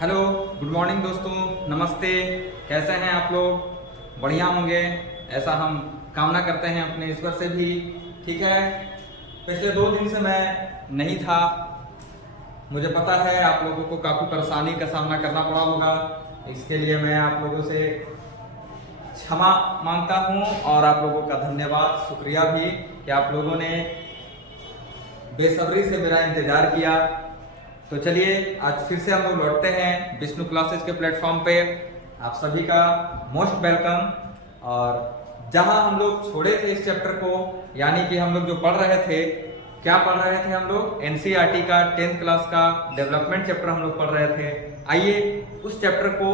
Hello, good morning दोस्तों, नमस्ते। कैसे हैं आप लोग? बढ़िया होंगे ऐसा हम कामना करते हैं अपने ईश्वर से भी। ठीक है, पिछले 2 दिन से मैं नहीं था। मुझे पता है आप लोगों को काफ़ी परेशानी का सामना करना पड़ा होगा। इसके लिए मैं आप लोगों से क्षमा मांगता हूं और आप लोगों का धन्यवाद, शुक्रिया भी कि आप लोगों ने बेसब्री से मेरा इंतजार किया। तो चलिए आज फिर से हम लोग लौटते हैं विष्णु क्लासेस के प्लेटफॉर्म पे। आप सभी का मोस्ट वेलकम। और जहां हम लोग छोड़े थे इस चैप्टर को, यानी कि हम लोग जो पढ़ रहे थे, क्या पढ़ रहे थे हम लोग? एनसीईआरटी का 10th क्लास का डेवलपमेंट चैप्टर हम लोग पढ़ रहे थे। आइए उस चैप्टर को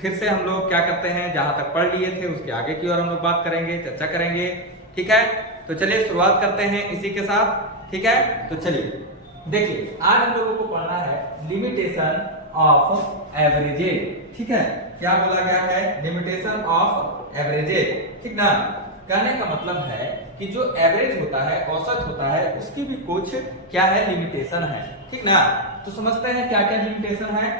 फिर से हम लोग क्या करते हैं, जहां तक पढ़ लिए थे उसके आगे की ओर हम लोग बात करेंगे, चर्चा करेंगे। ठीक है, तो चलिए शुरुआत करते हैं इसी के साथ। ठीक है, तो चलिए देखिए, आज हम लोगों को पढ़ना है लिमिटेशन ऑफ एवरेजेज। ठीक है, क्या बोला गया है? Limitation of averages. ठीक ना? कहने का मतलब है कि जो एवरेज होता है, औसत होता है, उसकी भी कुछ क्या है, लिमिटेशन है। ठीक ना? तो समझते हैं क्या क्या लिमिटेशन है।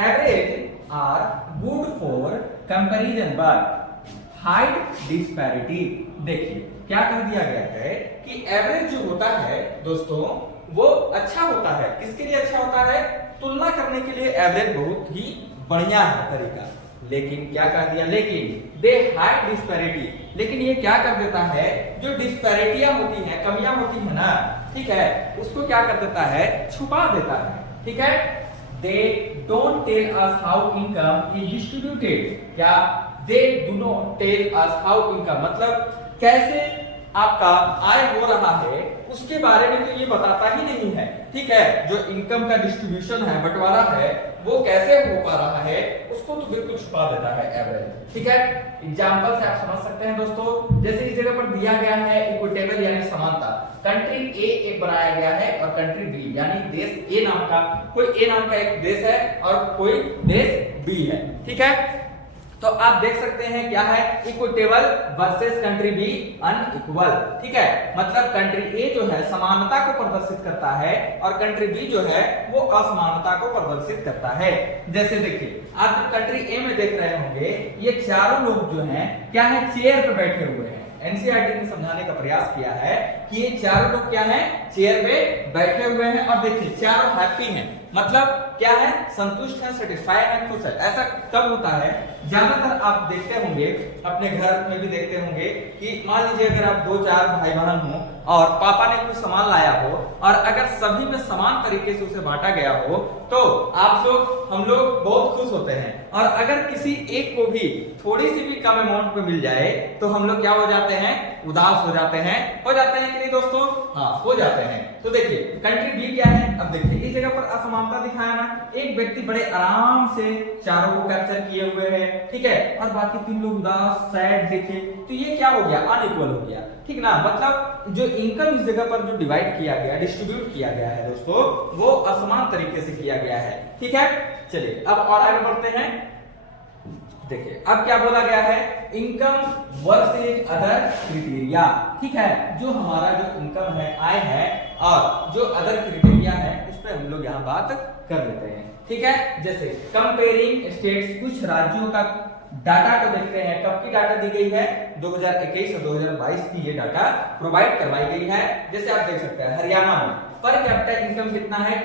Average are good for comparison but hide disparity. देखिए क्या कर दिया गया है कि एवरेज जो होता है दोस्तों, वो अच्छा होता है। किसके लिए अच्छा होता है? तुलना करने के लिए एवरेज बहुत ही बढ़िया है तरीका। लेकिन क्या कर दिया? लेकिन दे हाइड डिस्पैरिटी। लेकिन ये क्या कर देता है, जो डिस्पैरिटियां होती हैं, कमियां होती है ना, ठीक है, उसको क्या कर देता है? छुपा देता है। ठीक है, they don't tell us how income is distributed. क्या? They do not tell us how income मतलब कैसे आपका आय हो रहा है, उसके बारे में तो ये बताता ही नहीं है। ठीक है, जो इनकम का डिस्ट्रीब्यूशन है, बंटवारा है, वो कैसे हो पा रहा है, उसको तो बिल्कुल छुपा देता है एवरेज। ठीक है, एग्जांपल से आप समझ सकते हैं दोस्तों। जैसे इस जगह पर दिया गया है इक्विटेबल यानी समानता। कंट्री ए एक बनाया गया है और कंट्री बी यानी देश ए नाम का एक देश है और कोई देश बी है। ठीक है, तो आप देख सकते हैं क्या है, equitable versus country B unequal. ठीक है, मतलब कंट्री ए जो है समानता को प्रदर्शित करता है और कंट्री बी जो है वो असमानता को प्रदर्शित करता है। जैसे देखिए, आप कंट्री ए में देख रहे होंगे, ये चारों लोग जो हैं क्या है, चेयर पे बैठे हुए हैं। एनसीईआरटी ने समझाने का प्रयास किया है कि ये चारों लोग क्या हैं, चेयर पे बैठे हुए हैं। और देखिए चारों हैप्पी हैं, मतलब क्या है, संतुष्ट है, सेटिस्फाइड है, खुश है। ऐसा कब होता है? ज्यादातर आप देखते होंगे, अपने घर में भी देखते होंगे कि मान लीजिए अगर आप 2-4 भाई बहन हो और पापा ने कोई सामान लाया हो और अगर सभी में समान तरीके से उसे बांटा गया हो, तो हम लोग बहुत खुश होते हैं। और अगर किसी एक को भी थोड़ी सी भी कम अमाउंट में मिल जाए तो हम लोग क्या हो जाते हैं, उदास हो जाते हैं कि नहीं दोस्तों? हाँ, हो जाते हैं। तो देखिए कंट्री बी क्या है, अब देखिए इस जगह पर असमानता दिखाया ना, एक व्यक्ति बड़े आराम से चारों को कैप्चर किए हुए है, ठीक है, और बाकी 3 लोग उदास, सैड। देखिए तो ये क्या हो गया, अनइक्वल हो गया। ठीक ना? मतलब जो इनकम इस जगह पर जो डिवाइड किया गया, डिस्ट्रीब्यूट किया गया है दोस्तों, वो असमान तरीके से किया गया है। ठीक है, चलिए अब और आगे बढ़ते हैं। देखिए अब क्या बोला गया है, इनकम वर्सेस अदर क्राइटेरिया। ठीक है, जो हमारा जो इनकम है, आय है, और जो अदर क्राइटेरिया है, उस पर हम लोग यहाँ बात कर लेते हैं। ठीक है, जैसे कंपेयरिंग स्टेट्स, कुछ राज्यों का डाटा को देखते हैं। कब की डाटा दी गई है? 2021 और 2022 की ये डाटा प्रोवाइड करवाई गई है। जैसे आप देख सकते हैं हरियाणा में पर कैपिटा इनकम कितना है,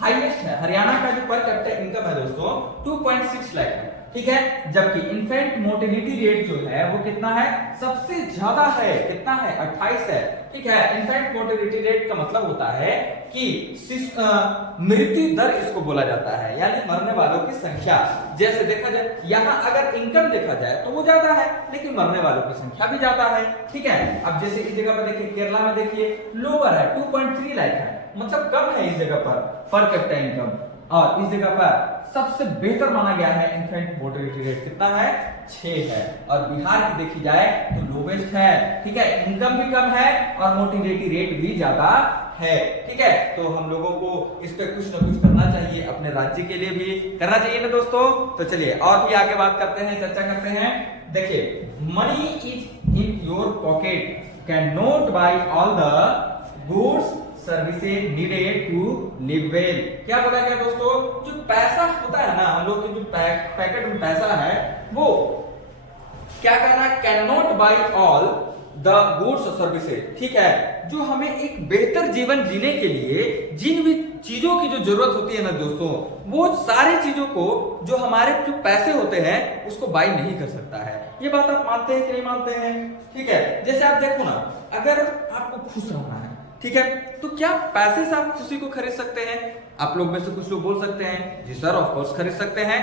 हाईएस्ट है। हरियाणा का जो पर कैपिटा इनकम है दोस्तों 2.6 लाख है। ठीक है, जबकि इन्फेंट मोर्टेलिटी रेट जो है वो कितना है, सबसे ज्यादा है। कितना है? 28 है। ठीक है, इन्फेंट मोर्टेलिटी रेट का मतलब होता है कि मृत्यु दर इसको बोला जाता है, यानी मरने वालों की संख्या। जैसे देखा जाए यहाँ अगर इनकम देखा जाए तो वो ज्यादा है, लेकिन मरने वालों की संख्या भी ज्यादा है। ठीक है, अब जैसे इस जगह पर देखिए, केरला में देखिए लोअर है, 2.3 लाख है, मतलब कम है इस जगह पर कैपिटा इनकम। और इस जगह पर सबसे बेहतर माना गया है इन्फेंट मोर्टेलिटी रेट कितना है, 6 है। और बिहार की देखी जाए तो लोवेस्ट है। ठीक है, इनकम भी कम है और मोर्टेलिटी रेट भी ज्यादा है। ठीक है, तो हम लोगों को इस पे कुछ ना कुछ करना चाहिए, अपने राज्य के लिए भी करना चाहिए ना दोस्तों। तो चलिए और भी आगे बात करते हैं, चर्चा करते हैं। देखिए, money is in your pocket can not buy all the goods services needed to live well. क्या बोला गया दोस्तों, जो पैसा होता है ना, हम लोग के जो पैकेट में पैसा है वो क्या कह रहा है, can not by all the goods और सर्विसेज। ठीक है, जो हमें एक बेहतर जीवन जीने के लिए जिन भी चीजों की जो जरूरत होती है ना दोस्तों, वो सारी चीजों को जो हमारे जो पैसे होते हैं उसको बाई नहीं कर सकता है। ये बात आप मानते हैं कि नहीं मानते हैं? ठीक है, जैसे आप देखो ना, अगर आपको खुश रहना है, ठीक है, तो क्या पैसे से आप खुशी को खरीद सकते हैं? आप लोग में से कुछ लोग बोल सकते हैं जी सर ऑफ कोर्स खरीद सकते हैं।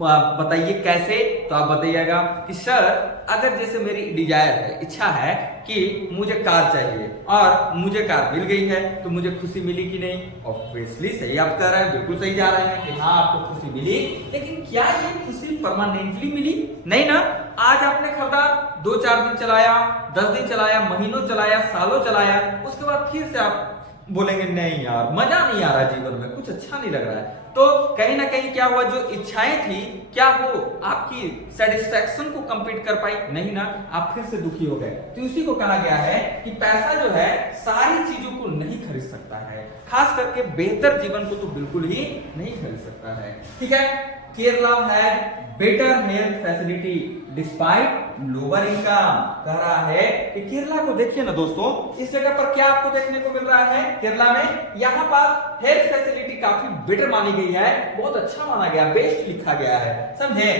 बताइए कैसे? तो आप बताइएगा कि सर अगर जैसे मेरी डिजायर है, इच्छा है कि मुझे कार चाहिए और मुझे कार मिल गई है तो मुझे खुशी मिली कि नहीं? ऑब्वियसली सही आप कह रहे हैं, बिल्कुल सही जा रहे हैं कि हाँ आपको खुशी मिली, लेकिन क्या ये खुशी परमानेंटली मिली? नहीं ना। आज आपने खरीदा, 2-4 दिन चलाया, 10 दिन चलाया, महीनों चलाया, सालों चलाया, उसके बाद फिर से आप बोलेंगे नहीं यार मजा नहीं आ रहा जीवन में, कुछ अच्छा नहीं लग रहा है। तो कहीं ना कहीं क्या हुआ, जो इच्छाएं थी क्या वो आपकी सेटिस्फैक्शन को कंप्लीट कर पाई? नहीं ना, आप फिर से दुखी हो गए। तो उसी को कहा गया है कि पैसा जो है सारी चीजों को नहीं खरीद सकता है, खास करके बेहतर जीवन को तो बिल्कुल ही नहीं खरीद सकता है। ठीक है, Kerala had better health facility despite lower income. कह रहा है कि केरला को देखिए ना दोस्तों, इस जगह पर क्या आपको देखने को मिल रहा है, केरला में यहाँ पर हेल्थ फैसिलिटी काफी बेटर मानी गई है, बहुत अच्छा माना गया, बेस्ट लिखा गया है, समझे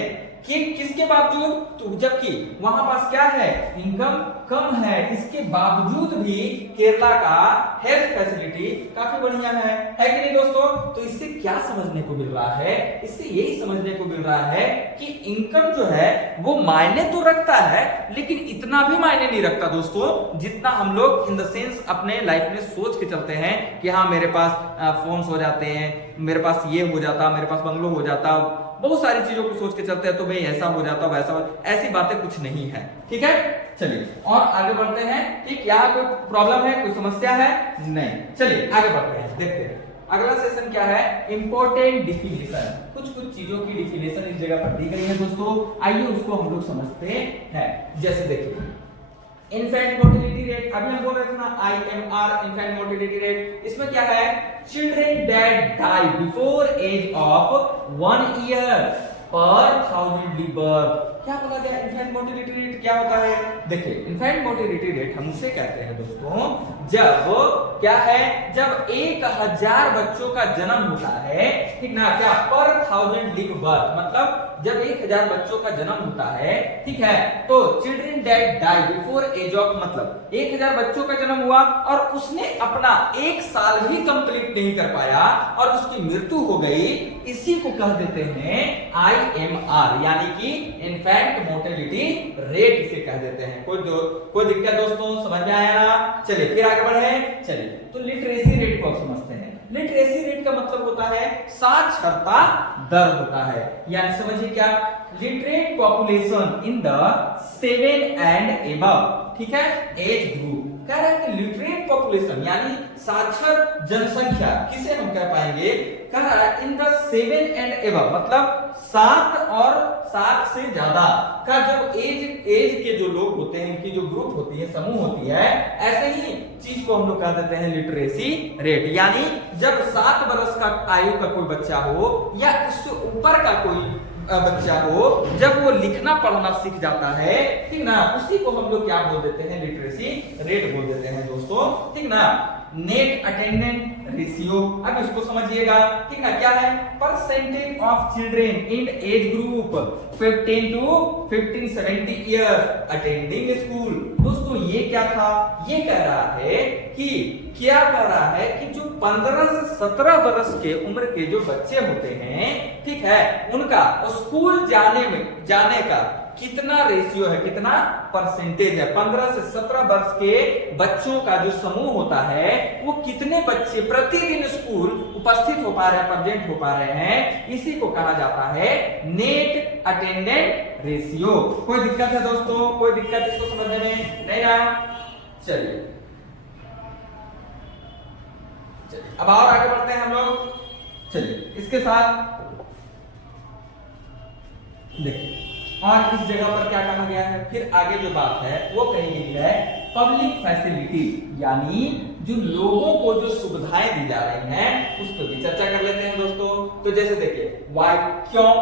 कि किसके बावजूद, तो जबकि वहां पास क्या है, इनकम कम है, इसके बावजूद भी केरला का हेल्थ फैसिलिटी काफी बढ़िया है कि नहीं दोस्तों? तो इससे क्या समझने को मिल रहा है, इससे यही समझने को मिल रहा है कि इनकम जो है वो मायने तो रखता है, लेकिन इतना भी मायने नहीं रखता दोस्तों जितना हम लोग इन द सेंस अपने लाइफ में सोच के चलते हैं कि हाँ मेरे पास फोन्स हो जाते हैं, मेरे पास ये हो जाता, मेरे पास बंगलो हो जाता, बहुत सारी चीजों को सोच के चलते हैं तो भाई ऐसा हो जाता वैसा हो, ऐसी बातें कुछ नहीं है। ठीक है, चलिए और आगे बढ़ते हैं। ठीक, यहाँ कोई प्रॉब्लम है, कोई समस्या है? नहीं, चलिए आगे बढ़ते हैं, देखते हैं अगला सेशन क्या है, इंपॉर्टेंट डिफिनेशन। कुछ चीजों की डिफिनेशन इस जगह पर दी गई है दोस्तों, आइए उसको हम लोग समझते हैं। जैसे देखिए इन्फेंट मोर्टेलिटी रेट, अभी हम बोल रहे थे ना IMR इन्फेंट मोर्टेलिटी रेट, इसमें क्या है, children that die before age of 1 year पर 1000 गिव बर्थ। क्या बोला गया, इन्फेंट मोर्टेलिटी रेट क्या होता है? देखिए इन्फेंट मोर्टेलिटी रेट हम उसे कहते हैं दोस्तों जब क्या है, जब 1000 बच्चों का जन्म होता है, ठीक ना, क्या पर 1000 गिव बर्थ, मतलब जब 1000 बच्चों का जन्म होता है, ठीक है, तो children that die before age of, मतलब 1000 बच्चों का जन्म हुआ और उसने अपना 1 साल भी कंप्लीट नहीं कर पाया और उसकी मृत्यु हो गई, इसी को कह देते हैं IMR, यानी कि इन्फेंट मोर्टेलिटी रेट इसे कह देते हैं। कोई दिक्कत दोस्तों, समझ में आया ना? चलिए फिर आगे बढ़े, चलिए तो लिटरेसी रेट को समझते हैं। लिटरेसी रेट का मतलब होता है साक्षरता दर होता है, यानी समझिए क्या, literate population in the 7 and above, ठीक है, एज ग्रुप। कह रहा है कि लिटरेट पॉपुलेशन यानी साक्षर जनसंख्या, किसे हम कह पाएंगे, कह रहा है इन द 7 एंड एबव, मतलब 7 और 7 से ज्यादा का जब एज के जो लोग होते हैं, इनकी जो ग्रुप होती है, समूह होती है, ऐसे ही चीज को हम लोग कह देते हैं लिटरेसी रेट। यानी जब 7 वर्ष का आयु का कोई बच्चा हो या उससे ऊपर का कोई बच्चा हो, जब वो लिखना पढ़ना सीख जाता है, ठीक ना, उसी को हम लोग क्या बोल देते हैं, लिटरेसी रेट बोल देते हैं दोस्तों, ठीक ना। नेट अटेंडेंस रेशियो, अब इसको समझिएगा, ठीक ना, क्या है, percentage of children in age group 15 to 15-70 years attending school. दोस्तों ये क्या था, ये कह रहा है कि क्या कह रहा है कि जो 15 से 17 वर्ष के उम्र के जो बच्चे होते हैं, ठीक है, उनका स्कूल जाने का कितना रेशियो है, कितना परसेंटेज है, 15 से 17 वर्ष के बच्चों का जो समूह होता है, वो कितने बच्चे प्रतिदिन स्कूल उपस्थित हो पा रहे हैं, प्रेजेंट हो पा रहे हैं, इसी को कहा जाता है नेट अटेंडेंस रेशियो। कोई दिक्कत है दोस्तों, कोई दिक्कत इसको समझने में नहीं ना? चलिए अब और आगे बढ़ते हैं हम लोग। चलिए इसके साथ देखिए, और इस जगह पर क्या कहा गया है, फिर आगे जो बात है वो कही गई है पब्लिक फैसिलिटी, यानी जो लोगों को जो सुविधाएं दी जा रही हैं उस पर भी चर्चा कर लेते हैं दोस्तों। तो जैसे देखिए व्हाई, क्यों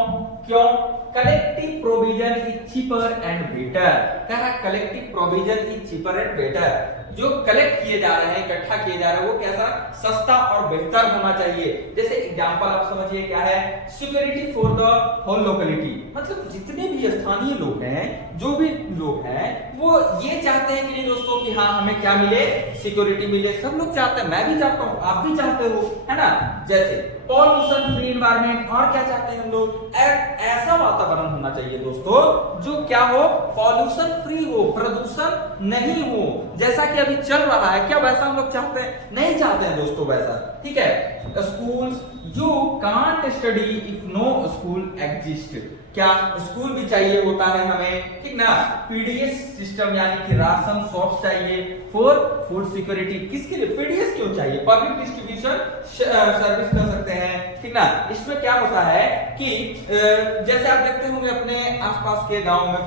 क्यों collective provision is cheaper and better, कह रहा collective provision is cheaper and better, जो कलेक्ट किए जा रहे हैं, इकट्ठा किए जा रहे हैं, वो कैसा सस्ता और बेहतर होना चाहिए। जैसे एग्जांपल आप समझिए क्या है, security for the whole locality, मतलब जितने भी स्थानीय लोग हैं, जो भी लोग हैं, वो ये चाहते हैं कि नहीं दोस्तों कि हाँ हमें क्या मिले, सिक्योरिटी मिले, सब लोग चाहते हैं, मैं भी चाहता हूँ, आप भी चाहते हो, है ना। जैसे पॉल्यूशन फ्री एनवायरनमेंट, और क्या चाहते हैं हम लोग, ऐसा वातावरण होना चाहिए दोस्तों जो क्या हो, पॉल्यूशन फ्री हो, प्रदूषण नहीं हो, जैसा कि अभी चल रहा है। क्या वैसा हम लोग चाहते हैं? नहीं चाहते हैं दोस्तों वैसा, ठीक है। Schools, you can't study if no school exist, क्या स्कूल भी चाहिए होता है हमें, ठीक ना। पीडीएस सिस्टम यानी कि राशन शॉप्स चाहिए फॉर फूड सिक्योरिटी, किसके लिए पीडीएस क्यों चाहिए, पब्लिक डिस्ट्रीब्यूशन सर्विस कर सकते हैं, ठीक ना। इसमें क्या होता है कि जैसे आप देखते होंगे अपने आसपास के गांव में,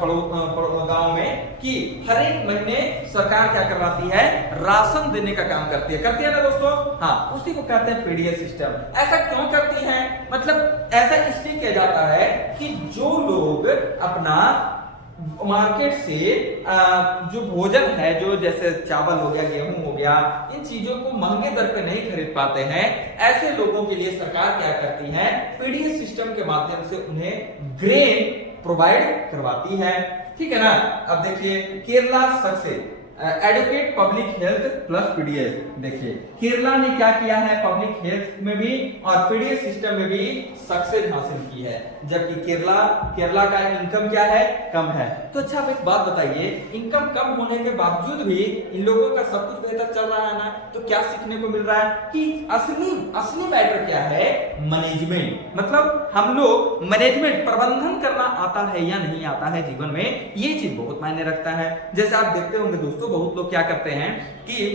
गांव में कि हर एक महीने सरकार क्या करवाती है, राशन देने का काम करती है ना दोस्तों। हाँ, उसी को कहते हैं पीडीएस सिस्टम। ऐसा क्यों करती है, मतलब ऐसा इसलिए किया जाता है कि जो लोग अपना मार्केट से जो भोजन है, जो जैसे चावल हो गया, गेहूं हो गया, इन चीजों को महंगे दर पे नहीं खरीद पाते हैं, ऐसे लोगों के लिए सरकार क्या करती है, पीडीएस सिस्टम के माध्यम से उन्हें ग्रेन प्रोवाइड करवाती है, ठीक है ना। अब देखिए Kerala success educate public health plus PDS, देखिए केरला ने क्या किया है, पब्लिक हेल्थ में भी और पीडीएस सिस्टम में भी सक्सेस हासिल की है, जबकि केरला का इनकम क्या है, कम है। तो अच्छा आप एक बात बताइए, इनकम कम होने के बावजूद भी इन लोगों का सब कुछ बेहतर चल रहा है ना, तो क्या सीखने को मिल रहा है कि असली मैटर क्या है, मैनेजमेंट, मतलब हम लोग मैनेजमेंट प्रबंधन करना आता है या नहीं आता है जीवन में, ये चीज बहुत मायने रखता है। जैसे आप देखते होंगे दोस्तों, बहुत लोग क्या करते हैं कि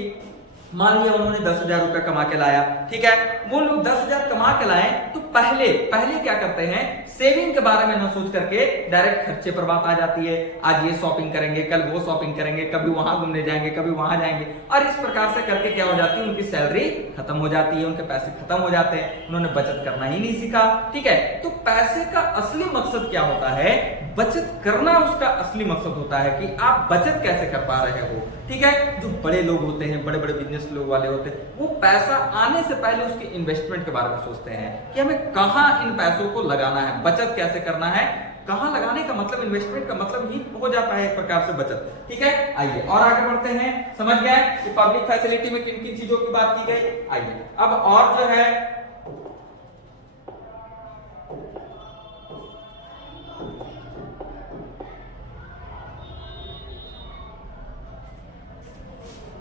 मान लिया उन्होंने 10,000 रुपए कमा के लाया, ठीक है, वो लोग 10,000 कमा के लाए तो पहले क्या करते हैं, सेविंग के बारे में ना सोच करके डायरेक्ट खर्चे पर बात आ जाती है। आज ये शॉपिंग करेंगे, कल वो शॉपिंग करेंगे, कभी वहां घूमने जाएंगे, कभी वहां जाएंगे, और इस प्रकार से करके क्या हो जाती है, उनकी सैलरी खत्म हो जाती है, उनके पैसे खत्म हो जाते हैं, उन्होंने बचत करना ही नहीं सीखा, ठीक है। तो पैसे का असली मकसद क्या होता है, बचत करना उसका असली मकसद होता है कि आप बचत कैसे कर पा रहे हो, ठीक है। जो बड़े लोग होते हैं, बड़े बड़े बिजनेस लोग वाले होते हैं, वो पैसा आने से पहले उसके इन्वेस्टमेंट के बारे में सोचते हैं कि हमें कहां इन पैसों को लगाना है, बचत कैसे करना है, कहां लगाने का मतलब, इन्वेस्टमेंट का मतलब ही हो जाता है एक प्रकार से बचत, ठीक है। आइए और आगे बढ़ते हैं, समझ गए कि पब्लिक फैसिलिटी में किन किन चीजों की बात की गई। आइए अब और जो है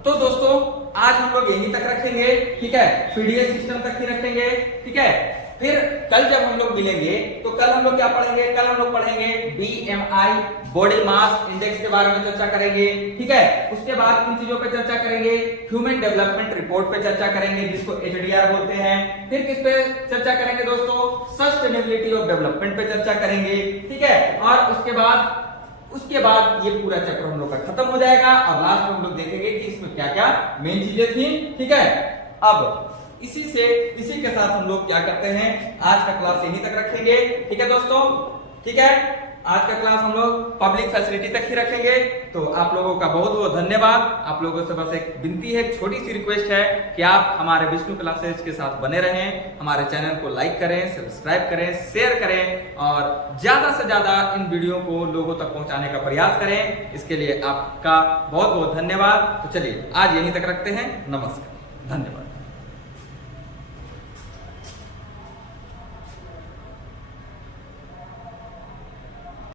तो दोस्तों आज हम लोग यहीं तक रखेंगे, ठीक है, पीडीएस सिस्टम तक ही रखेंगे, ठीक है। फिर कल जब हम लोग मिलेंगे तो कल हम लोग क्या पढ़ेंगे, कल हम लोग पढ़ेंगे बीएमआई, बॉडी मास इंडेक्स के बारे में चर्चा करेंगे, ठीक है। उसके बाद किन चीजों पे चर्चा करेंगे, ह्यूमन डेवलपमेंट रिपोर्ट पे चर्चा करेंगे जिसको एचडीआर बोलते हैं। फिर किस पे चर्चा करेंगे दोस्तों, सस्टेनेबिलिटी ऑफ डेवलपमेंट पे चर्चा करेंगे, ठीक है। और उसके बाद ये पूरा चैप्टर हम लोग का खत्म हो जाएगा। अब लास्ट में हम लोग देखेंगे कि इसमें क्या क्या मेन चीजें थी, ठीक है। अब इसी के साथ हम लोग क्या करते हैं, आज का क्लास यहीं तक रखेंगे, ठीक है दोस्तों, ठीक है। आज का क्लास हम लोग पब्लिक फैसिलिटी तक ही रखेंगे। तो आप लोगों का बहुत बहुत धन्यवाद। आप लोगों से बस एक विनती है, छोटी सी रिक्वेस्ट है कि आप हमारे विष्णु क्लासेज के साथ बने रहें, हमारे चैनल को लाइक करें, सब्सक्राइब करें, शेयर करें और ज्यादा से ज्यादा इन वीडियो को लोगों तक पहुंचाने का प्रयास करें। इसके लिए आपका बहुत बहुत धन्यवाद। तो चलिए आज यहीं तक रखते हैं। नमस्कार, धन्यवाद।